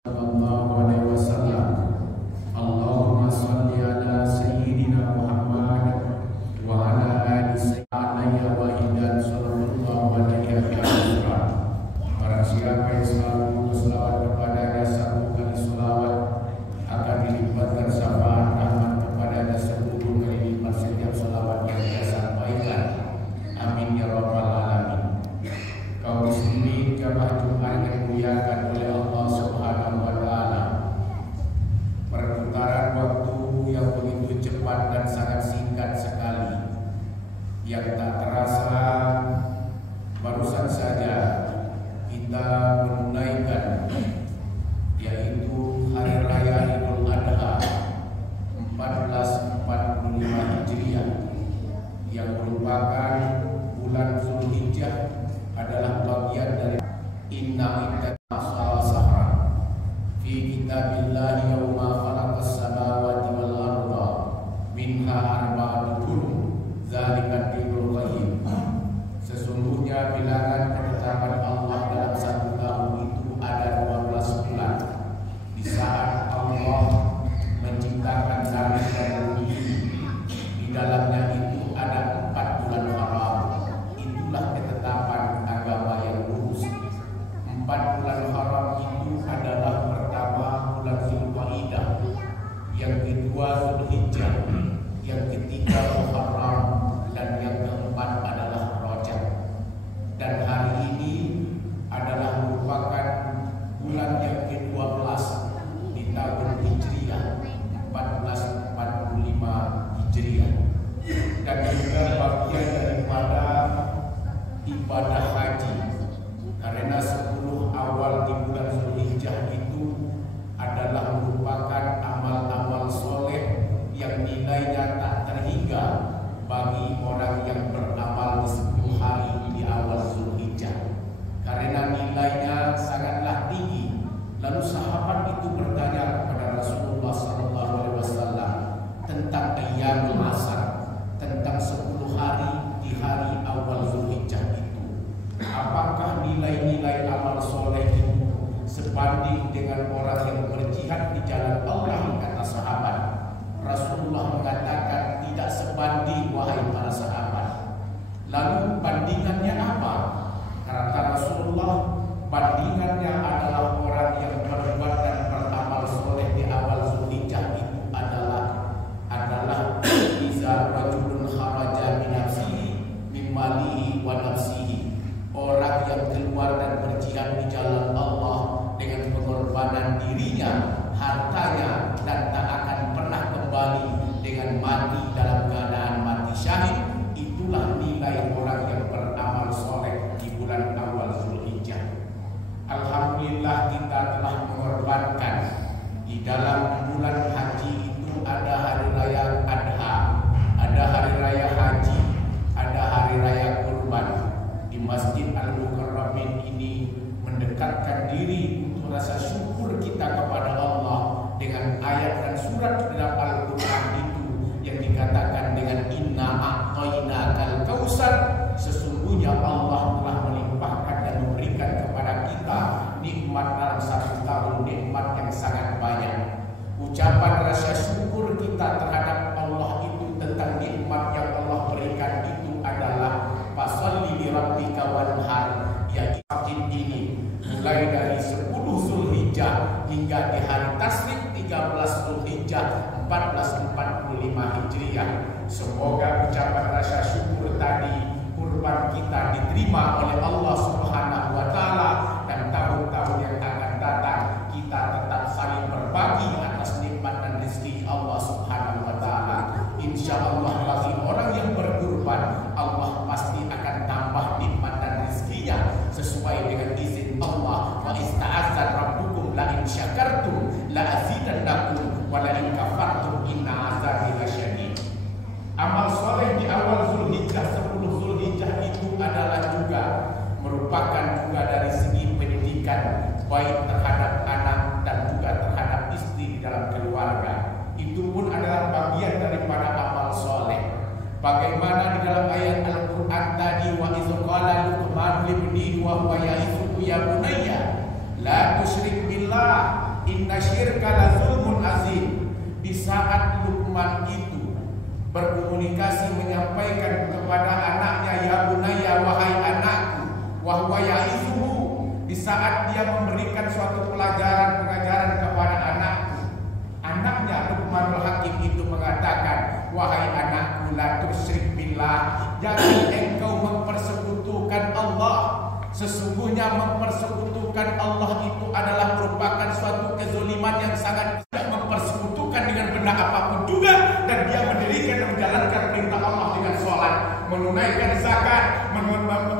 Sallallahu alaihi wasallam. Allahumma shalli ala sayyidina Muhammad wa ala ali sayyidina Wahidan sallallahu alaihi wasallam. Barang siapa yang selalu berselawat kepadanya satu kali selawat, akan dilipatkan syafaat rahmat kepadanya 10 kali lipat setiap selawat yang dia sampaikan. Amin ya rabbal alamin. Kaum muslimin jamaah Jumat yang dimuliakan oleh Allah Subhanahu wa taala. Perputaran waktu yang begitu cepat dan sangat singkat sekali, yang tak terasa barusan saja kita menunaikan, yaitu Hari Raya Idul Adha 1445 Hijriah, yang merupakan bulan Zulhijjah, adalah bagian dari inna iddat sahra fi kitabillahi yauma khalaqas samawati wal arda minha arba'atun hurum dzalika dinul qayyim. Sesungguhnya bilangan ketetapan Allah dalam satu tahun itu ada 12 bulan. Di saat Allah menciptakan langit dan bumi, di dalamnya itu ada 4 bulan haram. Itulah ketetapan agama yang lurus. 4 bulan haram itu adalah pertama bulan Zulqa'dah, yang kedua Zulhijjah, yang ketiga Muharram, dan yang keempat adalah Rajab. Dan hari ini adalah merupakan bulan yang ke-12 di tahun Hijriah 1445 Hijriah, dan juga bagian daripada ibadah haji, karena 10 awal di bulan Zulhijjah itu adalah merupakan amal-amal soleh yang nilainya tak terhingga bagi orang yang beramal di 10 hari di awal Zulhijjah, karena nilainya sangatlah tinggi. Lalu sahabat itu bertanya kepada Rasulullah SAW tentang ayyamul asar, tentang 10 hari di hari awal Zulhijjah itu. Apakah nilai-nilai amal soleh itu sebanding dengan orang yang berjihad di jalan Allah? Kata sahabat. Rasulullah mengatakan tidak sebanding, wahai para sahabat. Lalu bandingannya apa? Kata Rasulullah, bandingannya adalah orang yang berbuat dan beramal soleh di awal Zulhijjah itu adalah iza rajulun kharaja min nafsihi min malihi wa nafsihi. Orang yang keluar dan berjihad di jalan Allah dengan pengorbanan dirinya, hartanya, dan tak akan pernah kembali dengan mati dalam keadaan mati syahid. Itulah nilai orang yang beramal soleh di bulan awal Zulhijjah. Alhamdulillah kita telah mengorbankan di dalam bulan haji itu. Ada hari raya Adha, ada hari raya haji, ada hari raya kurban. Di Masjid Al-Mukarramin ini mendekatkan diri untuk rasa syukur kita kepada Allah dengan ayat dan surat dalam Al-Quran itu yang dikatakan dengan inna a'tainakal kautsar. Sesungguhnya Allah telah melimpahkan dan memberikan kepada kita nikmat dalam satu tahun, nikmat yang sangat banyak. Ucapan rasa syukur kita terhadap Allah itu tentang nikmat yang Allah berikan itu adalah fasholli li rabbika wanhar, yaitu ini mulai dari 10 Zulhijjah hingga di hari tasrik 13 Zulhijjah 1445 Hijriah. Semoga ucapan rasa syukur tadi, kurban kita diterima oleh Allah Subhanahu wa taala, dan tahun-tahun yang akan datang kita tetap saling berbagi atas nikmat dan rezeki Allah Subhanahu wa taala. Insyaallah bagi orang yang berkurban, Allah pasti akan tambah nikmat dan rezekinya sesuai dengan izin Allah. Wa ista'azza rabbukum la in syakartum la azidannakum wa la in kafartum inna azabi lasyadid. Amal soleh di awal Zulhijjah, 10 Zulhijjah itu adalah juga merupakan juga dari segi inna syirka la zulmun azim. Di saat Luqman itu berkomunikasi menyampaikan kepada anaknya, ya bunayya, wahai anakku, wa huwa ya'izuhu, di saat dia memberikan suatu pengajaran kepada anaknya Luqmanul Hakim itu mengatakan, wahai anakku, la tusyrik billah, jangan engkau mempersekutukan Allah. Sesungguhnya mempersekutukan Allah itu adalah merupakan suatu kezaliman yang sangat, tidak mempersekutukan dengan benda apapun juga, dan dia mendirikan dan menjalankan perintah Allah dengan sholat, menunaikan zakat,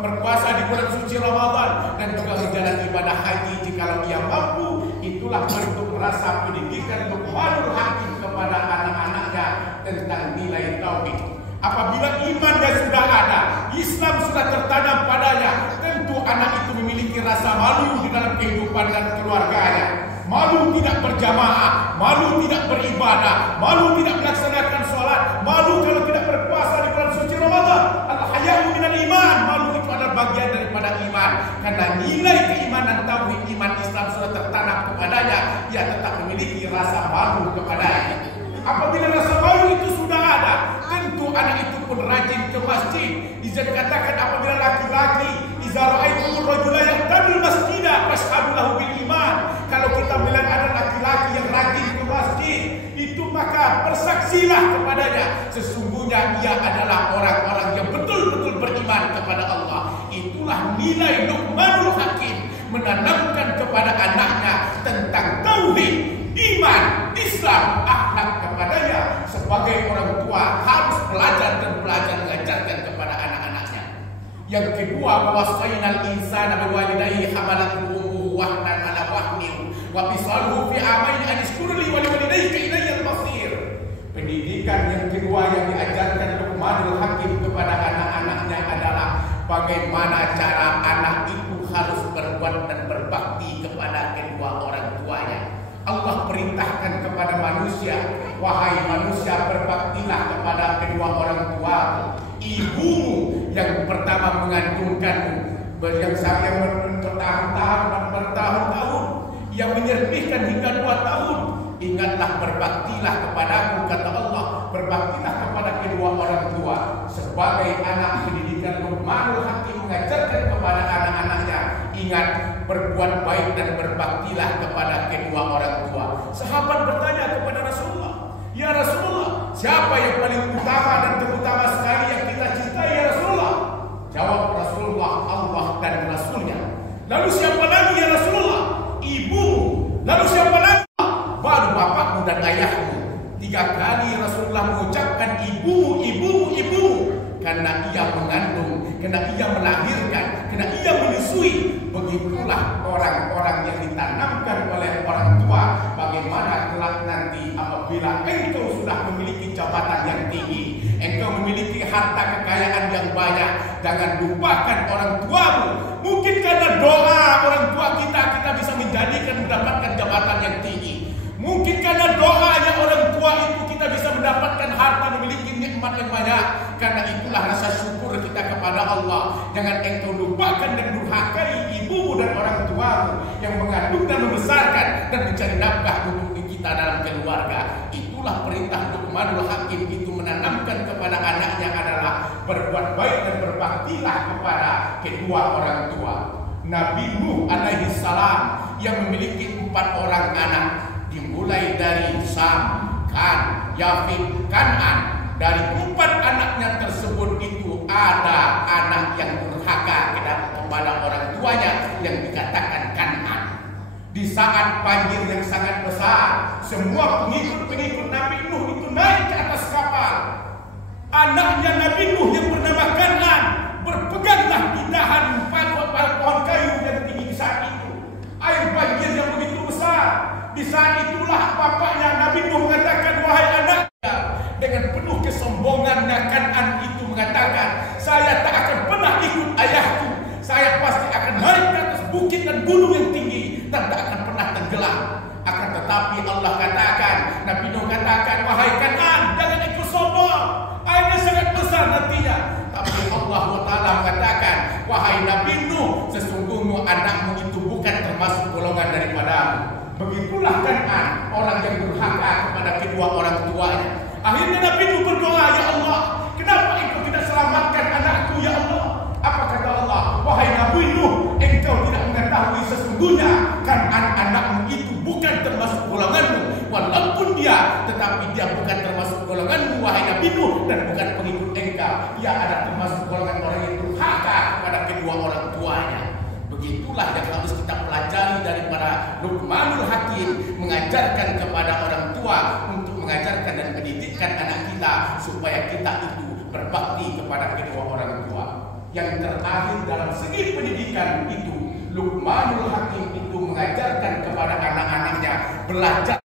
berpuasa di bulan suci Ramadan, dan juga menjalani ibadah haji jikalau ia mampu. Itulah bentuk rasa pendidikan Luqmanul Hakim kepada anak-anaknya tentang nilai tauhid. Apabila imannya sudah ada, Islam sudah tertanam padanya, tentu anak itu memiliki rasa malu di dalam kehidupan dan keluarganya. Malu tidak berjamaah, malu tidak beribadah, malu tidak melaksanakan sholat, malu kalau tidak berpuasa di bulan suci Ramadan. Al-haya'u minal iman, malu itu adalah bagian daripada iman. Karena nilai keimanan tauhid iman Islam sudah tertanam kepadanya, ia tetap memiliki rasa malu kepadanya. Apabila rasa malu itu sudah ada, tentu anak itu pun rajin ke masjid. Dikatakan apabila laki-laki idza ra'aitumur rajula yaqtadul masjidah fashhadu lahu bil iman. Kalau kita melihat ada laki-laki yang rajin ke masjid, itu maka bersaksilah kepadanya, sesungguhnya ia adalah orang-orang yang betul-betul beriman kepada Allah. Itulah nilai Luqmanul Hakim menanamkan kepada anaknya tentang tauhid, iman, Islam, akhlak kepadanya. Sebagai orang tua harus belajar mengajarkan kepada anak-anaknya. Yang kedua, wasainal insana biwalidayhi hamalatuhu ummuhu wahnan ala wahnin wa fisaluhu fi amain an ishkur li wa liwalidayka ilayya al-masir. Pendidikan yang kedua yang diajarkan Luqmanul Hakim kepada anak-anaknya adalah bagaimana cara anak itu harus berbuat dan berbakti kepada kedua orang tuanya. Allah perintahkan kepada manusia, wahai manusia, berbaktilah kepada kedua orang tuamu. Ibumu yang pertama mengandungkanmu, yang bertahun-tahun, yang menyerpihkan hingga 2 tahun. Ingatlah, berbaktilah kepadaku, kata Allah, berbaktilah kepada kedua orang tua. Sebagai anak, pendidikan Luqmanul Hakim mengajarkan kepada anak-anaknya, ingat, berbuat baik dan berbaktilah kepada kedua orang tua. Sahabat bertanya kepada Rasulullah, ya Rasulullah, siapa yang paling utama dan terutama sekali yang kita cintai ya Rasulullah? Jawab Rasulullah, Allah dan Rasulnya. Lalu siapa lagi ya Rasulullah? Ibu. Lalu siapa lagi? Baru bapakmu dan ayahmu. 3 kali Rasulullah mengucapkan ibumu, ibumu, ibumu, karena ia mengandung, karena ia melahirkan, karena ia menyusui. Begitulah orang-orang yang ditanamkan oleh orang tua. Bagaimana kelak nanti apabila engkau sudah memiliki jabatan yang tinggi, engkau memiliki harta kekayaan yang banyak, jangan lupakan orang tuamu. Mungkin karena doa orang tua kita bisa mendapatkan jabatan yang tinggi. Mungkin karena doanya orang tua itu kita bisa mendapatkan harta, memiliki nikmat yang banyak. Karena itulah rasa syukur kita kepada Allah. Jangan engkau lupakan dan durhakai ibumu dan orang tuamu yang mengandung dan membesarkan dan mencari nafkah untuk kita dalam keluarga. Itulah perintah Luqmanul Hakim itu menanamkan kepada anaknya adalah berbuat baik dan berbaktilah kepada kedua orang tua. Nabi Nuh alaihi salam yang memiliki 4 orang anak, dimulai dari Sam, Kan, Yafid, Kan'an. Dari 4 anaknya tersebut itu ada anak yang durhaka kepada orang tuanya yang dikatakan Kan'an. Di saat banjir yang sangat besar, semua pengikut-pengikut Nabi Nuh itu naik ke atas kapal. Anaknya Nabi Nuh yang bernama Kan'an berpeganglah di dahan pohon kayu yang tinggi di saat itu. Air banjir yang begitu besar. Di saat itulah bapaknya Nabi Nuh mengatakan, wahai anaknya, dengan penuh kesombongannya Kan'an itu mengatakan, saya tak akan pernah ikut ayahku. Saya pasti akan naik ke atas bukit dan gunung yang tinggi dan tak akan pernah tenggelam. Akan tetapi Allah katakan, Nabi Nuh katakan, wahai Kan'an, jangan ikut sombong. Airnya sangat besar nantinya. Tapi Allah Ta'ala mengatakan, wahai Nabi Nuh, sesungguhnya anakmu itu bukan termasuk golongan daripadamu. Begitulah kan bukan orang yang durhaka kepada kedua orang tuanya. Akhirnya Nabi Nuh berdoa, ya Allah, kenapa engkau tidak selamatkan anakku ya Allah? Apa kata Allah? Wahai Nabi Nuh, engkau tidak mengetahui sesungguhnya kan anak-anakmu itu bukan termasuk golonganmu. Walaupun dia, tetapi dia bukan termasuk golonganmu wahai Nabi Nuh, dan bukan pengikut engkau. Dia ada termasuk golongan orang yang durhaka kepada kedua orang tuanya. Begitulah yang harus kita pelajari daripada Luqmanul Hakim, mengajarkan kepada orang tua untuk mengajarkan dan mendidikkan anak kita supaya kita itu berbakti kepada kedua orang tua. Yang terakhir dalam segi pendidikan itu, Luqmanul Hakim itu mengajarkan kepada anak-anaknya belajar